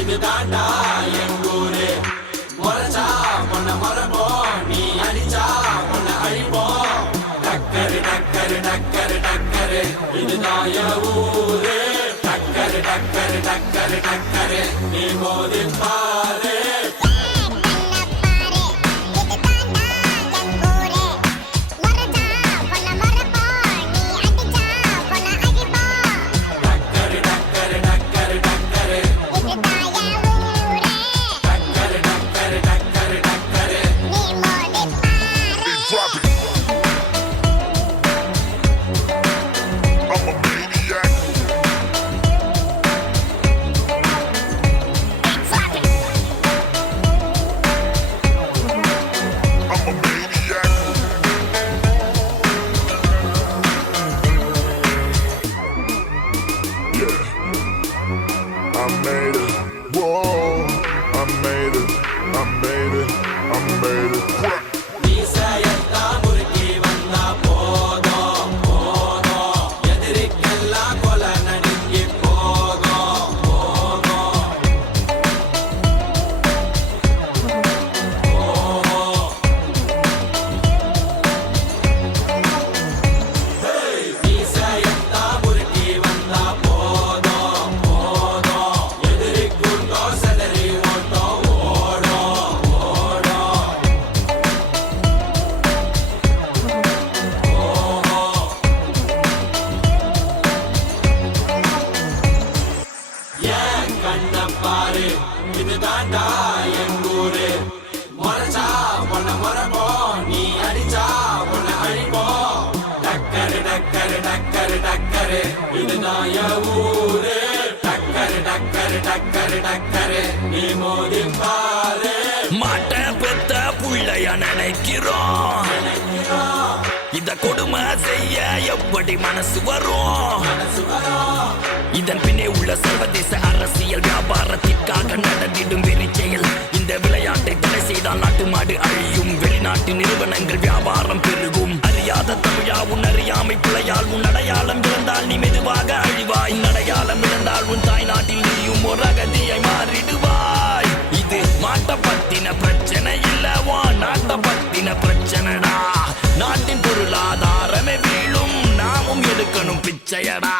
இது தாண்டா எங்கூரு முறைச்சா பொண்ண மரபோம் நீ அடிச்சா பொண்ண அழிப்போம் டக்கரு டக்கரு டக்கரு டக்கரு இதுதான் என் ஊரு டக்கரு டக்கரு டக்கரு டக்கரு நீ மோதி பாரு I made it, whoa, I made it, I made it, I made it. நீசையத்தா முறுக்கி வந்தா போதும் போதும் எதிரிக்கெல்லாம் கொலை நடுங்கி போகும் போகும் நீசையத்தா முறுக்கி வந்தா போதும் போதும் எதிரிக்குண்டோ செதறி ஓட்டம் ஓடும் ஓடும் ஏன் கண்ண பாரு இது தாண்டா எங்கூரு முறைச்சா பொண்ண மரபோம் நீ அடிச்சா பொண்ண அழிப்போம் டக்கரு டக்கரு டக்கரு டக்கரு இதுதான் என் ஊரு டக்கரு டக்கரு டக்கரு டக்கரு நீ மோதி பாரு மாட்ட பெத்த புள்ளைய நினைக்கிறோம் இத கொடுமை செய்ய எப்படி மனசு வரும் இதன் பின்னே உள்ள சர்வதேச அரசியல் வியாபாரத்திற்காக நடந்திடும் வெறிச்செயல் இந்த விளையாட்டை தடை செய்தால் நாட்டு மாடு அழியும் வெளிநாட்டு நிறுவனங்கள் வியாபாரம் பெருகும் அறியாத தமிழா உன் அறியாமை பிழையால் உன் அடையாளம் இழந்தால் நீ மெதுவாக அழிவாய் அடையாளம் இழந்தால் உன் தாய் நாட்டில் நீயும் ஒரு அகதியை மாறிடுவாய் இது மாட்ட பத்தின பிரச்சனை இல்லவா நாட்ட பத்தின பிரச்சனைடா நாட்டின் பொருளாதாரமே வீழும் நாமும் எடுக்கணும் பிச்சையடா